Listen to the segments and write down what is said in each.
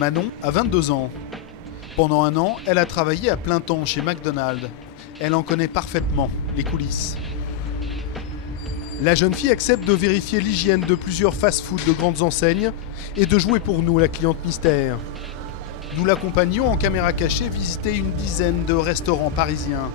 Manon a 22 ans. Pendant un an, elle a travaillé à plein temps chez McDonald's. Elle en connaît parfaitement les coulisses. La jeune fille accepte de vérifier l'hygiène de plusieurs fast-food de grandes enseignes et de jouer pour nous la cliente mystère. Nous l'accompagnons en caméra cachée visiter une dizaine de restaurants parisiens.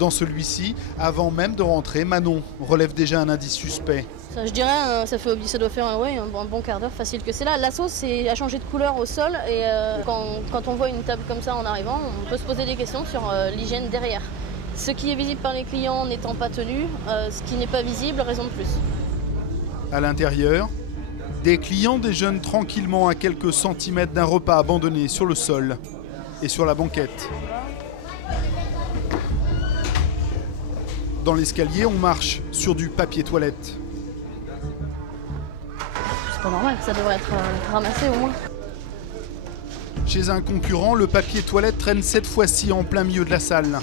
Dans celui-ci, avant même de rentrer, Manon relève déjà un indice suspect. Ça, je dirais, ça doit faire un bon quart d'heure facile que c'est là. La sauce a changé de couleur au sol et quand on voit une table comme ça en arrivant, on peut se poser des questions sur l'hygiène derrière. Ce qui est visible par les clients n'étant pas tenu, ce qui n'est pas visible, raison de plus. À l'intérieur, des clients déjeunent tranquillement à quelques centimètres d'un repas abandonné sur le sol et sur la banquette. Dans l'escalier, on marche sur du papier toilette. C'est pas normal, ça devrait être ramassé au moins. Chez un concurrent, le papier toilette traîne cette fois-ci en plein milieu de la salle.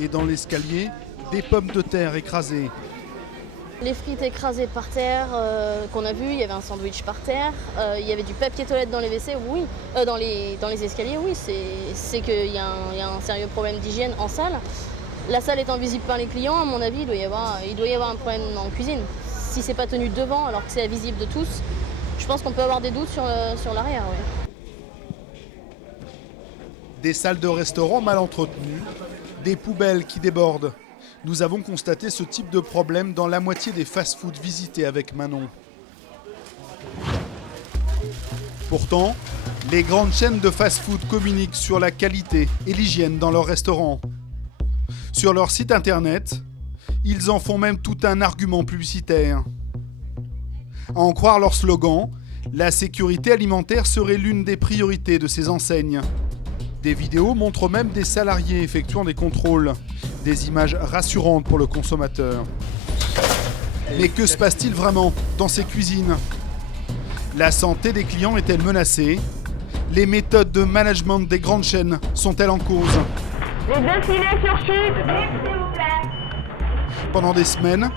Et dans l'escalier, des pommes de terre écrasées. Les frites écrasées par terre qu'on a vu, il y avait un sandwich par terre, il y avait du papier toilette dans les WC, oui, dans les escaliers, oui, c'est qu'il y a un sérieux problème d'hygiène en salle. La salle étant visible par les clients, à mon avis, il doit y avoir un problème en cuisine. Si c'est pas tenu devant alors que c'est visible de tous, je pense qu'on peut avoir des doutes sur l'arrière. Oui. Des salles de restaurant mal entretenues, des poubelles qui débordent. Nous avons constaté ce type de problème dans la moitié des fast-foods visités avec Manon. Pourtant, les grandes chaînes de fast-food communiquent sur la qualité et l'hygiène dans leurs restaurants. Sur leur site internet, ils en font même tout un argument publicitaire. À en croire leur slogan, la sécurité alimentaire serait l'une des priorités de ces enseignes. Des vidéos montrent même des salariés effectuant des contrôles, des images rassurantes pour le consommateur. Mais que se passe-t-il vraiment dans ces cuisines ? La santé des clients est-elle menacée ? Les méthodes de management des grandes chaînes sont-elles en cause ? Les 2 filets sur chute, s'il vous plaît. Pendant des semaines,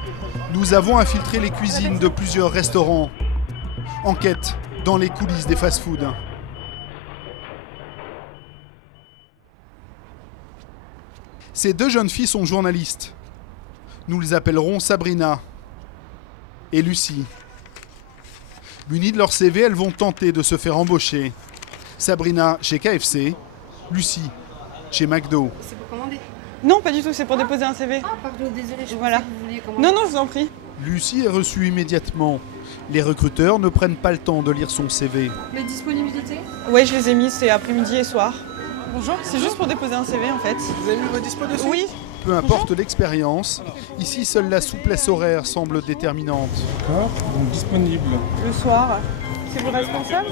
nous avons infiltré les cuisines de plusieurs restaurants. Enquête dans les coulisses des fast-foods. Ces 2 jeunes filles sont journalistes. Nous les appellerons Sabrina et Lucie. Munies de leur CV, elles vont tenter de se faire embaucher. Sabrina chez KFC, Lucie chez McDo. C'est pour commander? Non, pas du tout, c'est pour déposer un CV. Ah, pardon, désolé, je Voilà. pensais que vous vouliez commander. Non, non, je vous en prie. Lucie est reçue immédiatement. Les recruteurs ne prennent pas le temps de lire son CV. Les disponibilités? Ouais, je les ai mis, c'est après-midi et soir. Bonjour, c'est juste pour déposer un CV en fait. Vous avez mis vos dispos dessus ? Oui. Peu importe l'expérience, ici seule la souplesse horaire semble déterminante. D'accord, donc disponible. Le soir. C'est vous responsable?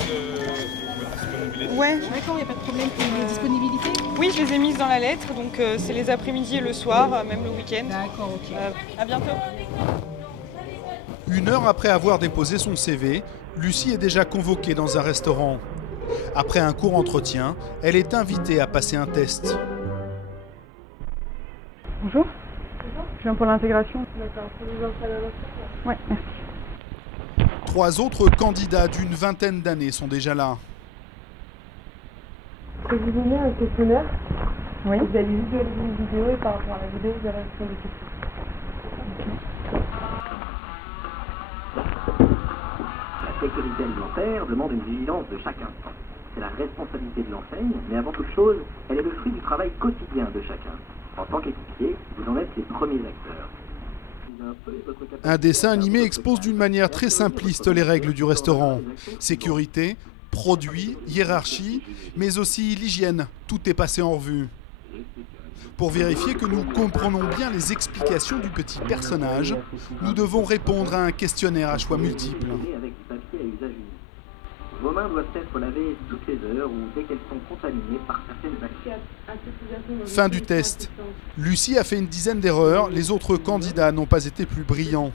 Ouais. D'accord, il n'y a pas de problème pour les disponibilités? Oui, je les ai mises dans la lettre, donc c'est les après-midi et le soir, même le week-end. D'accord, ok. À bientôt. 1 heure après avoir déposé son CV, Lucie est déjà convoquée dans un restaurant. Après un court entretien, elle est invitée à passer un test. Bonjour. Je viens pour l'intégration. Ouais, merci. 3 autres candidats d'une vingtaine d'années sont déjà là. Je vais vous donner un questionnaire. Oui. Vous allez visualiser une vidéo et par rapport à la vidéo, vous allez répondre des questions. La sécurité alimentaire demande une vigilance de chaque instant. C'est la responsabilité de l'enseigne, mais avant toute chose, elle est le fruit du travail quotidien de chacun. En tant qu'équipier, vous en êtes les premiers acteurs. Un dessin animé expose d'une manière très simpliste les règles du restaurant. Sécurité, produits, hiérarchie, mais aussi l'hygiène. Tout est passé en revue. Pour vérifier que nous comprenons bien les explications du petit personnage, nous devons répondre à un questionnaire à choix multiples. Avec du papier à usage unique. Vos mains doivent être lavées toutes les heures ou dès qu'elles sont contaminées par certaines bactéries. Fin du test. Lucie a fait une dizaine d'erreurs, les autres candidats n'ont pas été plus brillants.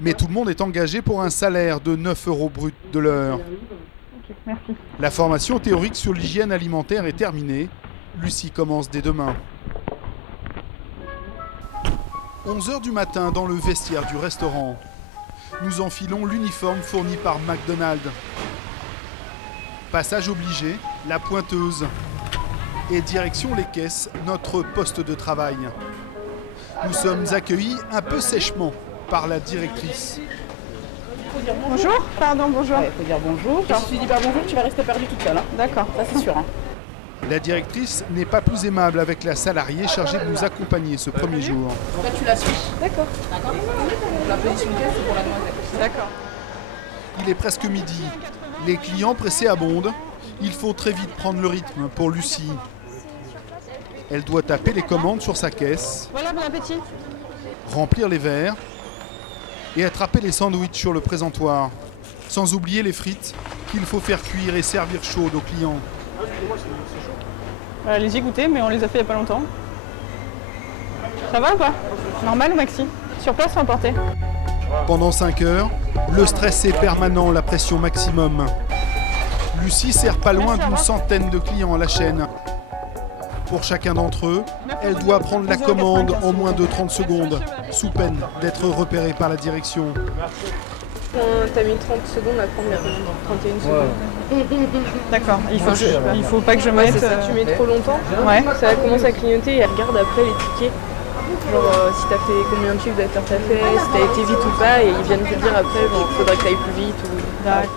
Mais tout le monde est engagé pour un salaire de 9 € brut de l'heure. Ok, merci. La formation théorique sur l'hygiène alimentaire est terminée. Lucie commence dès demain. 11 h du matin dans le vestiaire du restaurant. Nous enfilons l'uniforme fourni par McDonald's. Passage obligé, la pointeuse. Et direction les caisses, notre poste de travail. Nous sommes accueillis un peu sèchement par la directrice. Bonjour. Pardon, bonjour. Il faut dire bonjour. Si tu dis pas bonjour, tu vas rester perdu toute seule. Hein. D'accord. Ça, c'est sûr. Hein. La directrice n'est pas plus aimable avec la salariée chargée de nous accompagner ce premier jour. Là, tu la suis. D'accord. La position de caisse, c'est pour la noisette. D'accord. Il est presque midi. Les clients pressés abondent. Il faut très vite prendre le rythme pour Lucie. Elle doit taper les commandes sur sa caisse, Voilà, bon appétit. remplir les verres et attraper les sandwichs sur le présentoir. Sans oublier les frites qu'il faut faire cuire et servir chaudes aux clients. Allez-y goûter, mais on les a fait il n'y a pas longtemps. Ça va ou pas? Normal, Maxi? Sur place ou emporté? Pendant 5 heures, le stress est permanent, la pression maximum. Lucie sert pas loin d'une centaine de clients à la chaîne. Pour chacun d'entre eux, elle doit prendre la commande en moins de 30 secondes, sous peine d'être repérée par la direction. T'as mis 30 secondes à prendre la commande. 31 secondes. D'accord. Il faut pas que je mette... C'est ça, tu mets trop longtemps. Ouais. Ça commence à clignoter et elle regarde après les tickets. Genre si t'as fait combien de chiffres d'affaires t'as fait, si t'as été vite ou pas, et ils viennent te dire après, genre faudrait que t'ailles plus vite ou... D'accord.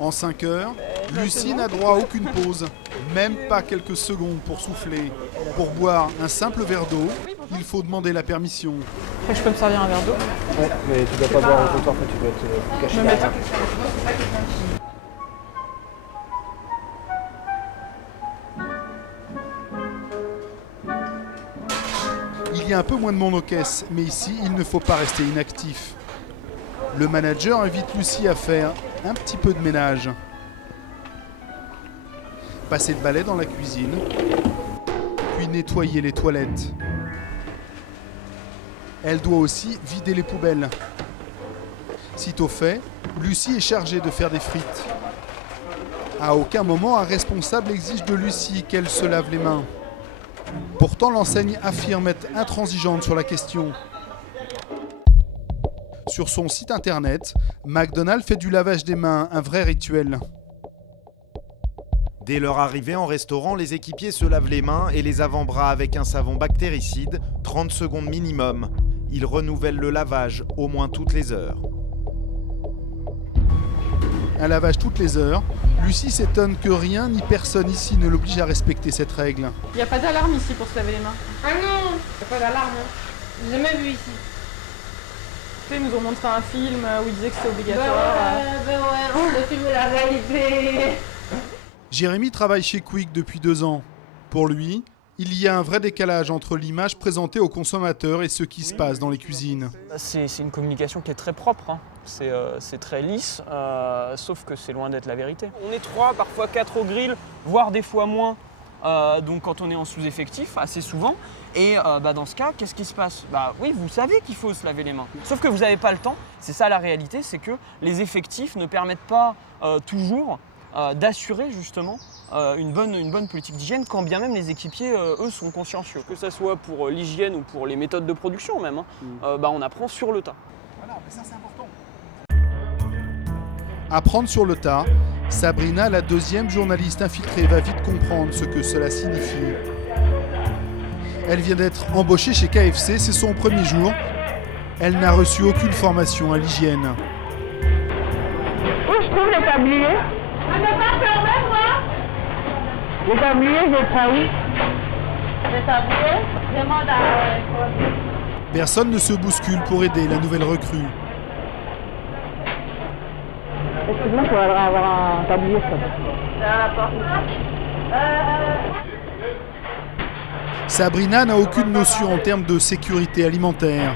En 5 heures, Lucie n'a droit à aucune pause, même pas quelques secondes pour souffler. Pour boire un simple verre d'eau, il faut demander la permission. Après, je peux me servir un verre d'eau. Ouais, mais tu dois pas boire au comptoir, tu dois te cacher. Je me mets ça. Il y a un peu moins de monde aux caisses, mais ici, il ne faut pas rester inactif. Le manager invite Lucie à faire un petit peu de ménage. Passer le balai dans la cuisine, puis nettoyer les toilettes. Elle doit aussi vider les poubelles. Sitôt fait, Lucie est chargée de faire des frites. À aucun moment, un responsable exige de Lucie qu'elle se lave les mains. Pourtant, l'enseigne affirme être intransigeante sur la question. Sur son site internet, McDonald's fait du lavage des mains un vrai rituel. Dès leur arrivée en restaurant, les équipiers se lavent les mains et les avant-bras avec un savon bactéricide, 30 secondes minimum. Ils renouvellent le lavage au moins toutes les heures. Un lavage toutes les heures, Lucie s'étonne que rien ni personne ici ne l'oblige à respecter cette règle. Il n'y a pas d'alarme ici pour se laver les mains. Ah non, y a pas d'alarme. J'ai jamais vu ici. Tu sais, ils nous ont montré un film où ils disaient que c'était obligatoire. Ouais, le film de la réalité. Jérémy travaille chez Quick depuis 2 ans. Pour lui, il y a un vrai décalage entre l'image présentée aux consommateurs et ce qui se passe dans les cuisines. C'est une communication qui est très propre, hein. C'est très lisse, sauf que c'est loin d'être la vérité. On est 3, parfois 4 au grill, voire des fois moins. Donc quand on est en sous-effectif, assez souvent. Et dans ce cas, qu'est-ce qui se passe? Oui, vous savez qu'il faut se laver les mains. Sauf que vous n'avez pas le temps. C'est ça la réalité, c'est que les effectifs ne permettent pas toujours d'assurer justement une bonne politique d'hygiène, quand bien même les équipiers, eux, sont consciencieux. Que ce soit pour l'hygiène ou pour les méthodes de production même, hein, on apprend sur le tas. Voilà, mais ça c'est important. Apprendre sur le tas, Sabrina, la deuxième journaliste infiltrée, va vite comprendre ce que cela signifie. Elle vient d'être embauchée chez KFC, c'est son premier jour. Elle n'a reçu aucune formation à l'hygiène. Où je trouve les tabliers? On ne peut pas fermer, moi. Les tabliers, je les prends où? Les tabliers? Demande à... Personne ne se bouscule pour aider la nouvelle recrue. Excuse-moi, il faudrait avoir un tablier, ça. Derrière la porte. Sabrina n'a aucune notion en termes de sécurité alimentaire.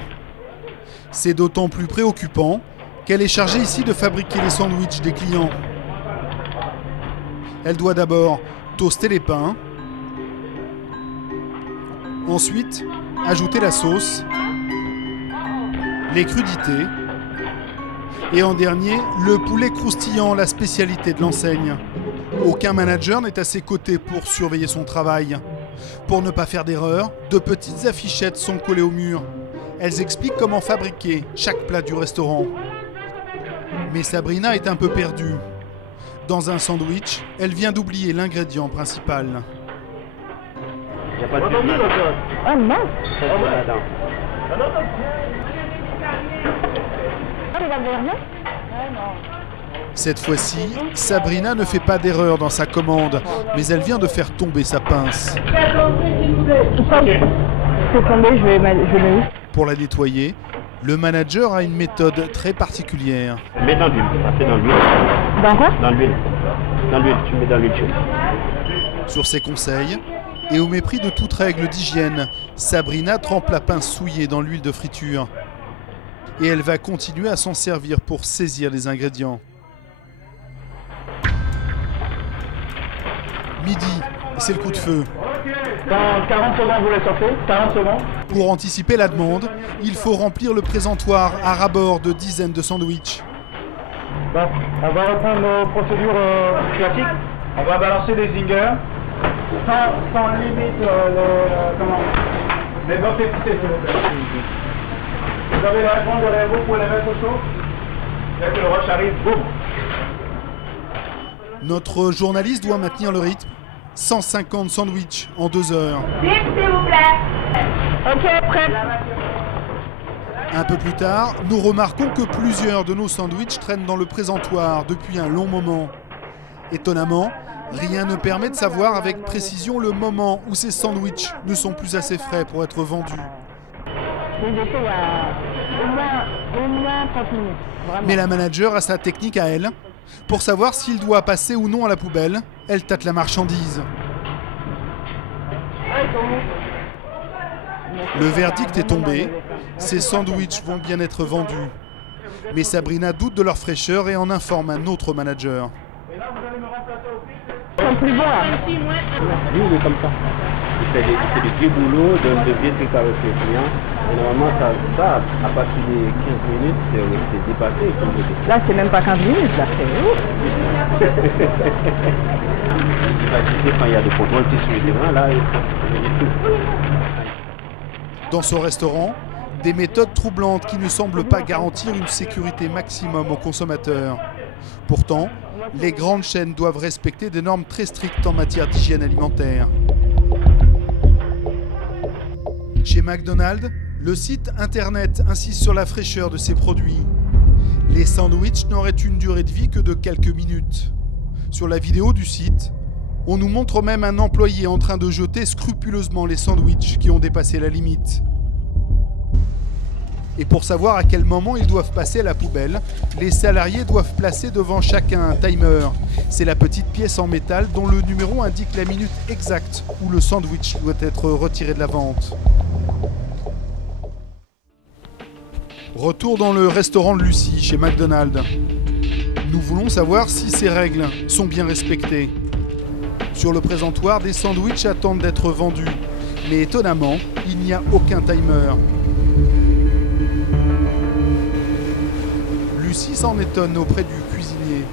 C'est d'autant plus préoccupant qu'elle est chargée ici de fabriquer les sandwichs des clients. Elle doit d'abord toaster les pains, ensuite ajouter la sauce, les crudités et en dernier, le poulet croustillant, la spécialité de l'enseigne. Aucun manager n'est à ses côtés pour surveiller son travail. Pour ne pas faire d'erreur, de petites affichettes sont collées au mur. Elles expliquent comment fabriquer chaque plat du restaurant. Mais Sabrina est un peu perdue. Dans un sandwich, elle vient d'oublier l'ingrédient principal. Il n'y a pas de piment. Ah non. Ah, les rien? Cette fois-ci, Sabrina ne fait pas d'erreur dans sa commande, mais elle vient de faire tomber sa pince. C'est tombé, je vais le... Pour la nettoyer, le manager a une méthode très particulière. Mets dans l'huile, passer dans l'huile. Dans quoi? Dans l'huile. Dans l'huile, tu mets dans l'huile chaude. Sur ses conseils, et au mépris de toute règle d'hygiène, Sabrina trempe la pince souillée dans l'huile de friture. Et elle va continuer à s'en servir pour saisir les ingrédients. Midi, c'est le coup de feu. Dans 40 secondes, vous les sortez. 40 secondes. Pour anticiper la demande, il faut remplir le présentoir à ras-bord de dizaines de sandwichs. Bon, on va reprendre nos procédures classiques. On va balancer des zingers. Sans limite les blocs épicés, s'il vous plaît. Vous avez la réponse derrière vous pour les mettre au chaud. Dès que le rush arrive, boum. Notre journaliste doit maintenir le rythme. 150 sandwichs en 2 heures. S'il vous plaît. Ok, prêt. Un peu plus tard, nous remarquons que plusieurs de nos sandwichs traînent dans le présentoir depuis un long moment. Étonnamment, rien ne permet de savoir avec précision le moment où ces sandwichs ne sont plus assez frais pour être vendus. J'ai fait il y a au moins 30 minutes. Vraiment. Mais la manager a sa technique à elle. Pour savoir s'il doit passer ou non à la poubelle, elle tâte la marchandise. Le verdict est tombé. Ces sandwichs vont bien être vendus. Mais Sabrina doute de leur fraîcheur et en informe un autre manager. Ils sont plus bons là. Oui, il est comme ça. Il fait des petits boulots, donne de bien trucs avec les clients. Et normalement, ça, à partir des 15 minutes, c'est dépassé. Là, c'est même pas 15 minutes, là, c'est ouf. Quand il y a des contrôles sur le terrain, là, il y a tout. Dans ce restaurant, des méthodes troublantes qui ne semblent pas garantir une sécurité maximum aux consommateurs. Pourtant, les grandes chaînes doivent respecter des normes très strictes en matière d'hygiène alimentaire. Chez McDonald's, le site internet insiste sur la fraîcheur de ses produits. Les sandwichs n'auraient une durée de vie que de quelques minutes. Sur la vidéo du site, on nous montre même un employé en train de jeter scrupuleusement les sandwichs qui ont dépassé la limite. Et pour savoir à quel moment ils doivent passer à la poubelle, les salariés doivent placer devant chacun un timer. C'est la petite pièce en métal dont le numéro indique la minute exacte où le sandwich doit être retiré de la vente. Retour dans le restaurant de Lucie, chez McDonald's. Nous voulons savoir si ces règles sont bien respectées. Sur le présentoir, des sandwichs attendent d'être vendus. Mais étonnamment, il n'y a aucun timer. Lucie s'en étonne auprès du cuisinier.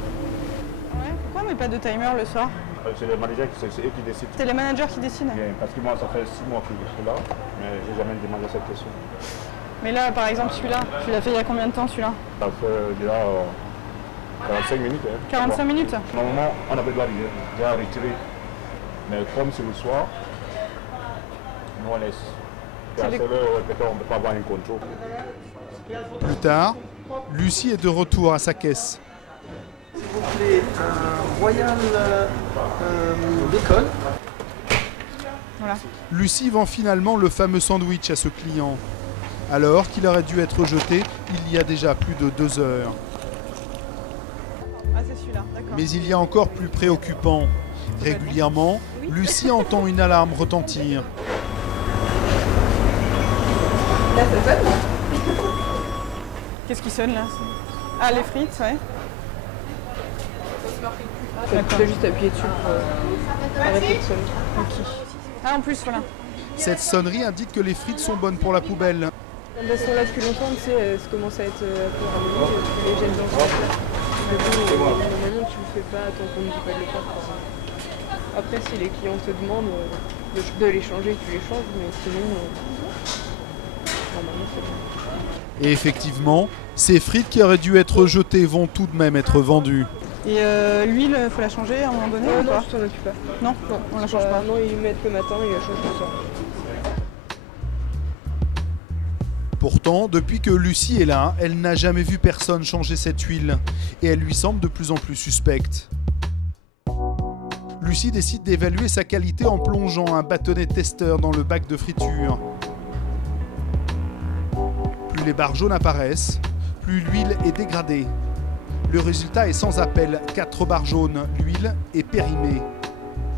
Ouais, pourquoi on met pas de timer le soir? C'est les managers qui décident. C'est les managers qui décident. Bien, parce que moi, ça fait 6 mois que je suis là, mais j'ai jamais demandé cette question. Mais là, par exemple, celui-là, tu l'as fait il y a combien de temps, celui-là? Ça fait déjà 45 minutes. Hein. 45 minutes? Normalement, on avait déjà retiré. Mais comme c'est le soir, nous on laisse. Et à cette heure, peut-être on ne peut pas avoir un contrôle. Plus tard, Lucie est de retour à sa caisse. S'il vous plaît, un Royal Bacon. Voilà. Lucie vend finalement le fameux sandwich à ce client, alors qu'il aurait dû être jeté il y a déjà plus de 2 heures. Ah, c'est celui-là, d'accord. Mais il y a encore plus préoccupant. Régulièrement, Lucie entend une alarme retentir. Là, ça sonne. Qu'est-ce qui sonne là? Ah, les frites, ouais. Tu peux juste appuyer dessus pour arrêter de sonner. Ok. Ah, en plus, voilà. Cette sonnerie indique que les frites sont bonnes pour la poubelle. Elles sont là depuis longtemps, tu sais, ça commence à être un peu ramené, tu les jettes dans ce là. Normalement, tu le fais pas tant qu'on ne dit pas de le faire. Après, si les clients te demandent de les changer, tu les changes, mais sinon, normalement, c'est bon. Et effectivement, ces frites qui auraient dû être jetées vont tout de même être vendues. Et l'huile, il faut la changer à un moment donné ou Non, pas? je t'en occupe pas. Non, on la change pas. Non, ils mettent le matin et ils la changent le soir. Pourtant, depuis que Lucie est là, elle n'a jamais vu personne changer cette huile et elle lui semble de plus en plus suspecte. Lucie décide d'évaluer sa qualité en plongeant un bâtonnet testeur dans le bac de friture. Plus les barres jaunes apparaissent, plus l'huile est dégradée. Le résultat est sans appel, 4 barres jaunes, l'huile est périmée.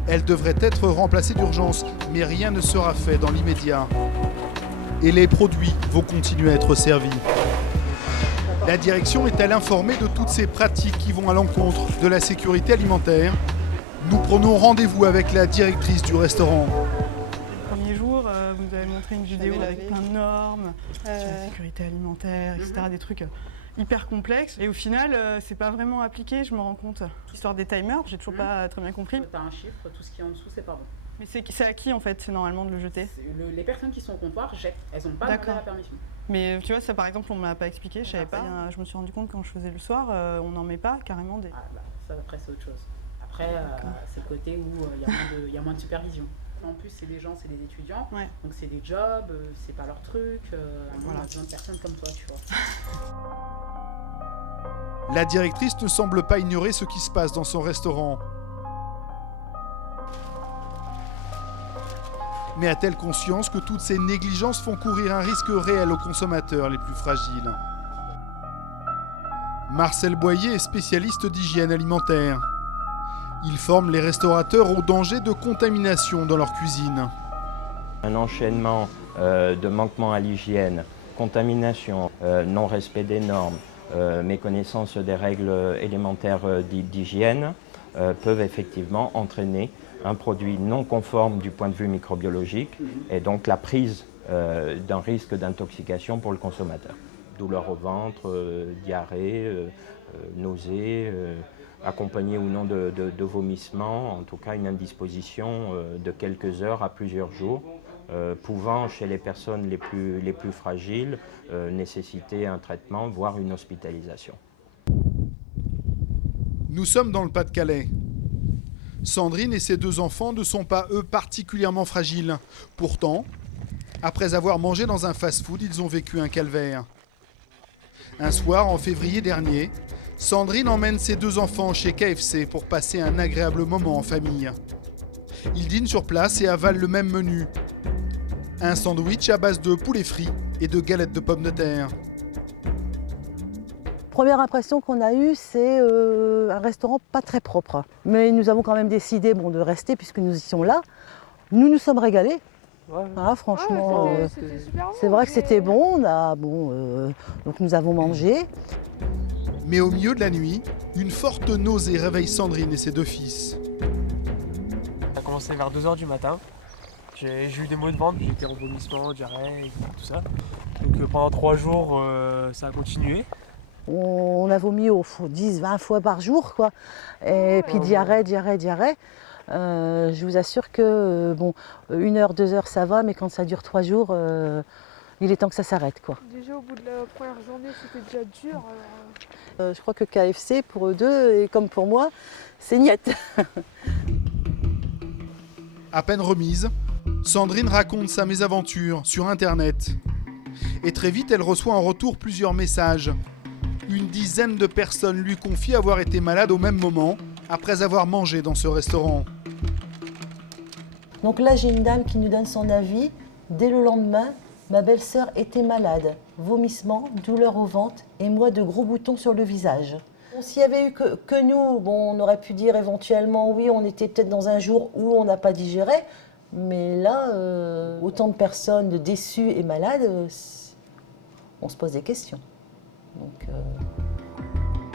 Elle devrait être remplacée d'urgence, mais rien ne sera fait dans l'immédiat. Et les produits vont continuer à être servis. La direction est-elle informée de toutes ces pratiques qui vont à l'encontre de la sécurité alimentaire? Nous prenons rendez-vous avec la directrice du restaurant. Le premier jour, vous nous avez montré une vidéo avec plein de normes sur la sécurité alimentaire, etc. Des trucs hyper complexes. Et au final, c'est pas vraiment appliqué, je me rends compte. L'histoire des timers, j'ai toujours pas très bien compris. T'as un chiffre, tout ce qui est en dessous, c'est pas bon. Mais c'est à qui en fait, c'est normalement de le jeter? Les personnes qui sont au comptoir jettent, elles n'ont pas demandé la permission. Mais tu vois, ça par exemple, on me l'a pas expliqué, je savais pas. Je me suis rendu compte quand je faisais le soir, on n'en met pas carrément des... Ah bah, ça après c'est autre chose. Après, c'est le côté où il y a moins de supervision. En plus, c'est des gens, c'est des étudiants, donc c'est des jobs, c'est pas leur truc. On a besoin de personnes comme toi, tu vois. La directrice ne semble pas ignorer ce qui se passe dans son restaurant. Mais a-t-elle conscience que toutes ces négligences font courir un risque réel aux consommateurs les plus fragiles? Marcel Boyer est spécialiste d'hygiène alimentaire. Il forme les restaurateurs au danger de contamination dans leur cuisine. Un enchaînement de manquements à l'hygiène, contamination, non-respect des normes, méconnaissance des règles élémentaires d'hygiène peuvent effectivement entraîner un produit non conforme du point de vue microbiologique et donc la prise d'un risque d'intoxication pour le consommateur. Douleur au ventre, diarrhée, nausées, accompagné ou non de vomissements, en tout cas une indisposition de quelques heures à plusieurs jours, pouvant chez les personnes les plus fragiles nécessiter un traitement, voire une hospitalisation. Nous sommes dans le Pas-de-Calais. Sandrine et ses 2 enfants ne sont pas, eux, particulièrement fragiles. Pourtant, après avoir mangé dans un fast-food, ils ont vécu un calvaire. Un soir, en février dernier, Sandrine emmène ses 2 enfants chez KFC pour passer un agréable moment en famille. Ils dînent sur place et avalent le même menu. Un sandwich à base de poulet frit et de galettes de pommes de terre. Première impression qu'on a eue, c'est un restaurant pas très propre. Mais nous avons quand même décidé de rester puisque nous y sommes là. Nous nous sommes régalés. Ah, franchement, c'est vrai que c'était bon. Donc nous avons mangé. Mais au milieu de la nuit, une forte nausée réveille Sandrine et ses 2 fils. Ça a commencé vers 2h du matin. J'ai eu des maux de ventre, j'étais en vomissement, diarrhée, et tout ça. Donc pendant 3 jours, ça a continué. On a vomi 10-20 fois par jour, quoi. Et puis diarrhée. Je vous assure que 1 heure, 2 heures, ça va, mais quand ça dure 3 jours, il est temps que ça s'arrête, quoi. Déjà au bout de la première journée, c'était déjà dur. Je crois que KFC, pour eux 2, et comme pour moi, c'est niette. À peine remise, Sandrine raconte sa mésaventure sur Internet. Et très vite, elle reçoit en retour plusieurs messages. Une dizaine de personnes lui confient avoir été malades au même moment, après avoir mangé dans ce restaurant. Donc là, j'ai une dame qui nous donne son avis. Dès le lendemain, ma belle-sœur était malade. Vomissements, douleur au ventre et moi de gros boutons sur le visage. S'il y avait eu que nous, on aurait pu dire éventuellement oui, on était peut-être dans un jour où on n'a pas digéré. Mais là, autant de personnes déçues et malades, on se pose des questions. Donc,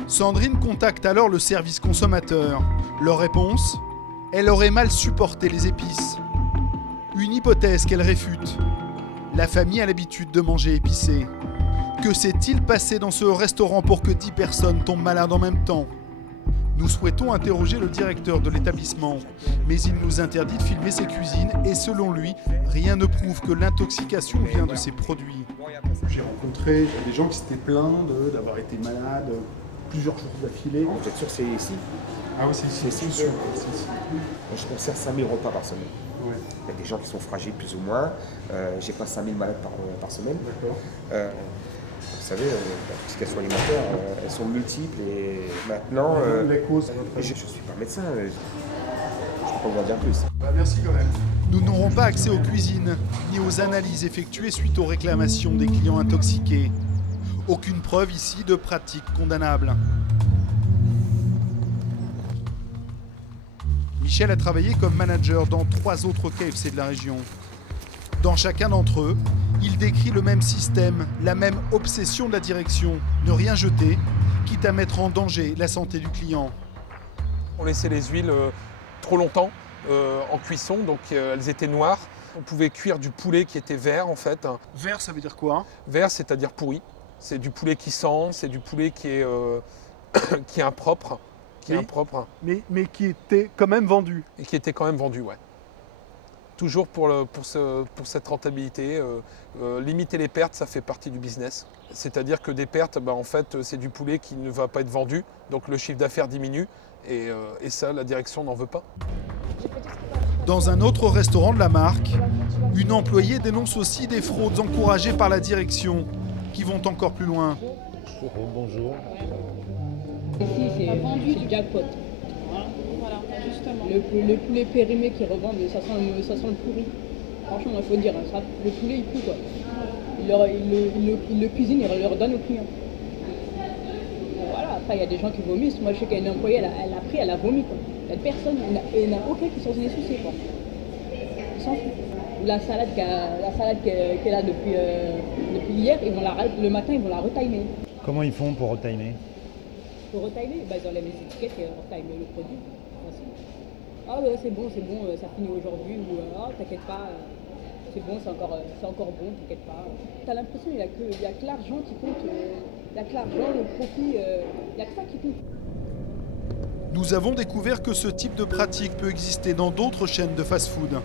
Sandrine contacte alors le service consommateur. Leur réponse ? Elle aurait mal supporté les épices. Une hypothèse qu'elle réfute. La famille a l'habitude de manger épicé. Que s'est-il passé dans ce restaurant pour que 10 personnes tombent malades en même temps ? Nous souhaitons interroger le directeur de l'établissement, mais il nous interdit de filmer ses cuisines et selon lui, rien ne prouve que l'intoxication vient de ces produits. J'ai rencontré des gens qui s'étaient plaints d'avoir été malades. plusieurs jours d'affilée. Vous êtes sûr que c'est ici? Ah oui, c'est ici. C'est sûr. Moi, je conserve 5000 repas par semaine. Ouais. Il y a des gens qui sont fragiles plus ou moins. J'ai pas 5000 malades par semaine. Vous savez, l'intoxication alimentaire, elles sont multiples et maintenant... les causes. Je ne suis pas médecin, je ne peux pas vous en dire plus. Merci quand même. Nous n'aurons pas accès aux cuisines, ni aux analyses effectuées suite aux réclamations des clients intoxiqués. Aucune preuve ici de pratiques condamnables. Michel a travaillé comme manager dans 3 autres KFC de la région. Dans chacun d'entre eux, il décrit le même système, la même obsession de la direction, ne rien jeter, quitte à mettre en danger la santé du client. On laissait les huiles trop longtemps en cuisson, donc elles étaient noires. On pouvait cuire du poulet qui était vert en fait. Vert, ça veut dire quoi? Vert, c'est-à-dire pourri. C'est du poulet qui sent, c'est du poulet qui est, qui est impropre. Mais qui était quand même vendu. Et qui était quand même vendu, ouais. Toujours pour cette rentabilité. Limiter les pertes, ça fait partie du business. C'est-à-dire que des pertes, en fait, c'est du poulet qui ne va pas être vendu, donc le chiffre d'affaires diminue, et ça, la direction n'en veut pas. Dans un autre restaurant de la marque, une employée dénonce aussi des fraudes encouragées par la direction, qui vont encore plus loin. Bonjour. Ici, c'est le jackpot. Voilà, justement. Le poulet périmé qu'ils revendent, ça sent le pourri. Franchement, il faut dire, le poulet, il pue, quoi. Ils le cuisinent, ils le redonnent aux clients. Voilà, après, il y a des gens qui vomissent. Moi, je sais qu'il y a une employée, elle a vomi, quoi. Il y a personne, il n'y en a aucun qui s'en est soucié, quoi. Ils s'en foutent. La salade qu'elle a depuis hier, le matin, ils vont la retimer. Comment ils font pour retimer? Pour retimer, ils enlèvent les étiquettes et retimer le produit. Ah ouais, c'est bon, ça finit aujourd'hui, ou t'inquiète pas, c'est bon, c'est encore bon, t'inquiète pas. T'as l'impression qu'il n'y a que l'argent qui compte, il n'y a que l'argent, le profit, il n'y a que ça qui compte. Nous avons découvert que ce type de pratique peut exister dans d'autres chaînes de fast-food.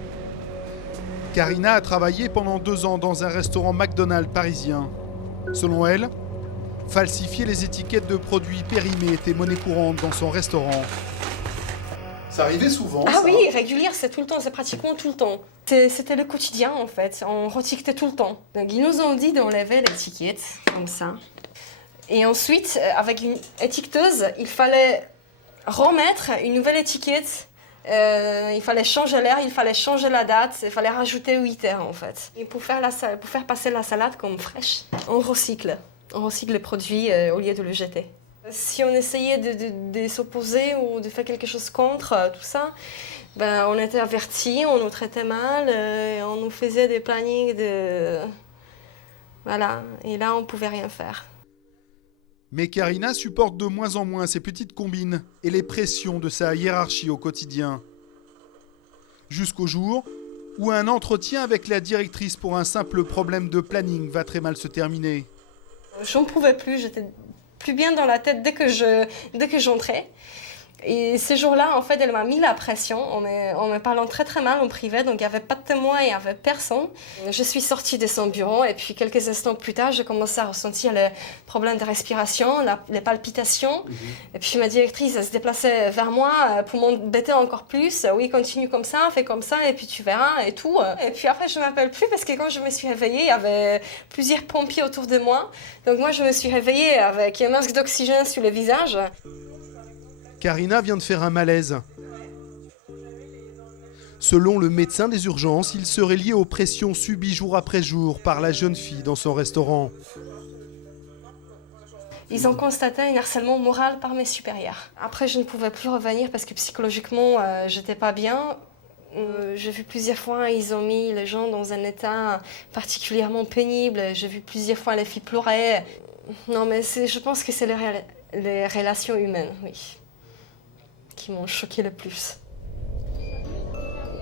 Karina a travaillé pendant 2 ans dans un restaurant McDonald's parisien. Selon elle, falsifier les étiquettes de produits périmés était monnaie courante dans son restaurant. Ça arrivait souvent, Ah ça. oui, régulière, c'est tout le temps, c'est pratiquement tout le temps. C'était le quotidien en fait, on reticquetait tout le temps. Donc ils nous ont dit d'enlever l'étiquette, comme ça. Et ensuite, avec une étiqueteuse, il fallait remettre une nouvelle étiquette. Il fallait changer l'air, il fallait changer la date, il fallait rajouter 8 heures en fait. Et pour faire passer la salade comme fraîche, on recycle. On recycle les produits au lieu de le jeter. Si on essayait de s'opposer ou de faire quelque chose contre tout ça, on était avertis, on nous traitait mal, on nous faisait des plannings de... Voilà, et là on ne pouvait rien faire. Mais Karina supporte de moins en moins ces petites combines et les pressions de sa hiérarchie au quotidien. Jusqu'au jour où un entretien avec la directrice pour un simple problème de planning va très mal se terminer. J'en pouvais plus, j'étais plus bien dans la tête dès que j'entrais. Et ce jour-là, en fait, elle m'a mis la pression en me parlant très très mal en privé, donc il n'y avait pas de témoin, il n'y avait personne. Je suis sortie de son bureau et puis quelques instants plus tard, j'ai commencé à ressentir les problèmes de respiration, les palpitations. Et puis ma directrice, elle se déplaçait vers moi pour m'embêter encore plus. Oui, continue comme ça, fais comme ça et puis tu verras et tout. Et puis après, je ne m'appelle plus parce que quand je me suis réveillée, il y avait plusieurs pompiers autour de moi. Donc moi, je me suis réveillée avec un masque d'oxygène sur le visage. Karina vient de faire un malaise. Selon le médecin des urgences, il serait lié aux pressions subies jour après jour par la jeune fille dans son restaurant. Ils ont constaté un harcèlement moral par mes supérieurs. Après, je ne pouvais plus revenir parce que psychologiquement, j'étais pas bien. J'ai vu plusieurs fois, ils ont mis les gens dans un état particulièrement pénible. J'ai vu plusieurs fois les filles pleurer. Non, mais je pense que c'est les relations humaines, oui, qui m'ont choqué le plus.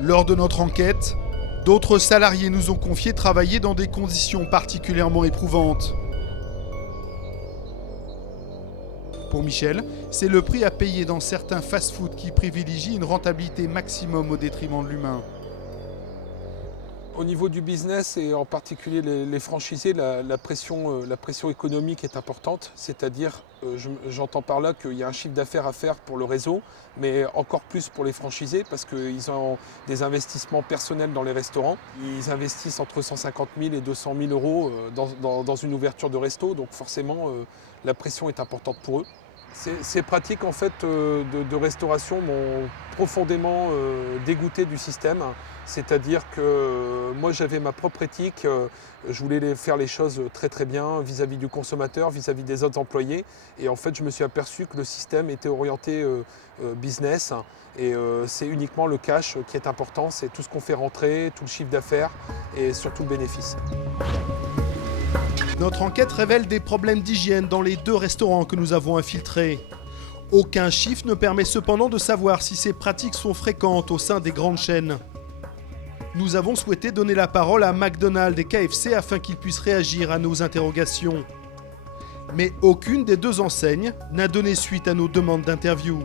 Lors de notre enquête, d'autres salariés nous ont confié travailler dans des conditions particulièrement éprouvantes. Pour Michel, c'est le prix à payer dans certains fast-foods qui privilégient une rentabilité maximum au détriment de l'humain. Au niveau du business et en particulier les franchisés, la pression économique est importante, c'est-à-dire J'entends par là qu'il y a un chiffre d'affaires à faire pour le réseau, mais encore plus pour les franchisés parce qu'ils ont des investissements personnels dans les restaurants. Ils investissent entre 150 000 et 200 000 euros dans une ouverture de resto, donc forcément la pression est importante pour eux. Ces pratiques en fait, de restauration m'ont profondément dégoûté du système. C'est-à-dire que moi j'avais ma propre éthique, je voulais faire les choses très très bien vis-à-vis du consommateur, vis-à-vis des autres employés. Et en fait je me suis aperçu que le système était orienté business. Et c'est uniquement le cash qui est important, c'est tout ce qu'on fait rentrer, tout le chiffre d'affaires et surtout le bénéfice. Notre enquête révèle des problèmes d'hygiène dans les 2 restaurants que nous avons infiltrés. Aucun chiffre ne permet cependant de savoir si ces pratiques sont fréquentes au sein des grandes chaînes. Nous avons souhaité donner la parole à McDonald's et KFC afin qu'ils puissent réagir à nos interrogations. Mais aucune des 2 enseignes n'a donné suite à nos demandes d'interview.